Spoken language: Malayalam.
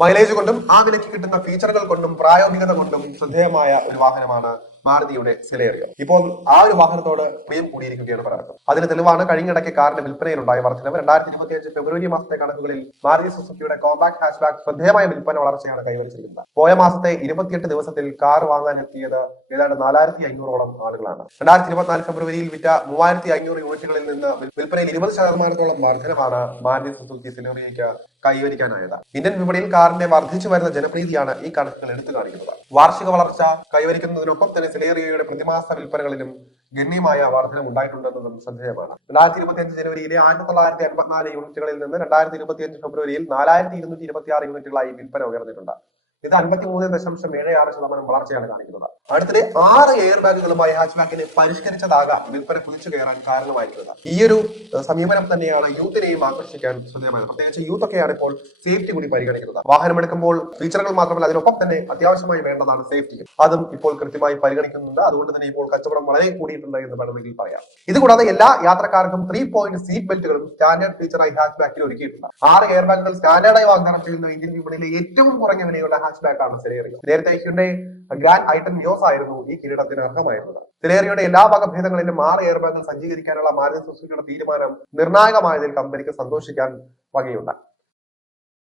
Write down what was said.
മൈലേജ് കൊണ്ടും ആ വിലയ്ക്ക് കിട്ടുന്ന ഫീച്ചറുകൾ കൊണ്ടും പ്രായോഗികത കൊണ്ടും ശ്രദ്ധേയമായ ഒരു വാഹനമാണ് മാരുതിയുടെ സെലേറിയോ. ഇപ്പോൾ ആ ഒരു വാഹനത്തോട് പ്രിയം കൂടിയിരിക്കുകയാണ് പറയുന്നത്. അതിന് തെളിവാണ് കഴിഞ്ഞിടയ്ക്ക് കാറിന്റെ വിൽപ്പനയിലുണ്ടായ വർധനവ്. 2025 ഫെബ്രുവരി മാസത്തെ കണക്കുകളിൽ മാരുതി സുസുക്കിയുടെ കോമ്പാക്ട് ഹാച്ച്ബാക്ക് ശ്രദ്ധേയമായ വിൽപ്പന വളർച്ചയാണ് കൈവരിച്ചിരിക്കുന്നത്. പോയ മാസത്തെ 28 ദിവസത്തിൽ കാർ വാങ്ങാൻ എത്തിയത് ഏതാണ്ട് 4500ഓളം ആളുകളാണ്. 2024 ഫെബ്രുവരിയിൽ വിറ്റ 3500 യൂണിറ്റുകളിൽ നിന്ന് വിൽപ്പനയിൽ 20% വർധനമാണ് മാരുതി സുസുക്കി സെലേറിയോയ്ക്ക് കൈവരിക്കാനായത്. ഇന്ത്യൻ വിപണിയിൽ കാറിന്റെ വർദ്ധിച്ചു വരുന്ന ജനപ്രീതിയാണ് ഈ കണക്കുകൾ എടുത്തു കാണിക്കുന്നത്. വാർഷിക വളർച്ച കൈവരിക്കുന്നതിനൊപ്പം തന്നെ സെലേറിയോയുടെ പ്രതിമാസ വിൽപ്പനകളിലും ഗണ്യമായ വർധനം ഉണ്ടായിട്ടുണ്ടെന്നതും ശ്രദ്ധേയമാണ്. 2025 ജനുവരിയിലെ 1984 യൂണിറ്റുകളിൽ നിന്ന് 2025 ഫെബ്രുവരിയിൽ 4226 യൂണിറ്റുകളായി വിൽപ്പന ഉയർന്നിട്ടുണ്ട്. ഇത് 53.76% വളർച്ചയാണ് കാണിക്കുന്നത്. അടുത്തിടെ 6 എയർ ബാഗുകളുമായി ഹാച്ച്ബാക്കിനെ പരിഷ്കരിച്ചതാകാം വിൽപ്പന കുതിച്ചു കയറാൻ കാരണമായിരിക്കുന്നത്. ഈ ഒരു സമീപനം തന്നെയാണ് യൂത്തിനെയും ആകർഷിക്കാൻ ശ്രദ്ധേയമായത്. പ്രത്യേകിച്ച് യൂത്ത് ഒക്കെയാണ് ഇപ്പോൾ സേഫ്റ്റി കൂടി പരിഗണിക്കുന്നത്. വാഹനം എടുക്കുമ്പോൾ ഫീച്ചറുകൾ മാത്രമല്ല, അതിനൊപ്പം തന്നെ അത്യാവശ്യമായി വേണ്ടതാണ് സേഫ്റ്റി. അതും ഇപ്പോൾ കൃത്യമായി പരിഗണിക്കുന്നുണ്ട്. അതുകൊണ്ട് തന്നെ ഇപ്പോൾ കച്ചവടം വളരെ കൂടിയിട്ടുണ്ട് എന്ന് വേണമെങ്കിൽ പറയാം. ഇതുകൂടാതെ എല്ലാ യാത്രക്കാർക്കും 3-point സീറ്റ് ബെൽറ്റുകളും സ്റ്റാൻഡേർഡ് ഫീച്ചറായി ഹാച്ച്ബാക്കിൽ ഒരുക്കിയിട്ടുണ്ട്. 6 എയർ ബാഗുകൾ സ്റ്റാൻഡേർഡായി വാഗ്ദാനം ചെയ്യുന്ന ഇന്ത്യൻ വിപണിയിലെ ഏറ്റവും കുറഞ്ഞ വിലയുള്ള ഹാച്ച്ബാക്ക് ആണ് സെലേറിയോ. നേരത്തെ ഹ്യുണ്ടൈ ഗ്രാൻഡ് ഐറ്റൻ നിയോസ് ആയിരുന്നു ഈ കിരീടത്തിന് അർഹമായിരുന്നത്. സെലേറിയോയുടെ എല്ലാ വകഭേദങ്ങളിലും 6 എയർ ബാഗുകൾ സജ്ജീകരിക്കാനുള്ള മാരുതി സുസുക്കിയുടെ തീരുമാനം നിർണായകമായതിൽ കമ്പനിക്ക് സന്തോഷിക്കാൻ വകയുണ്ട്.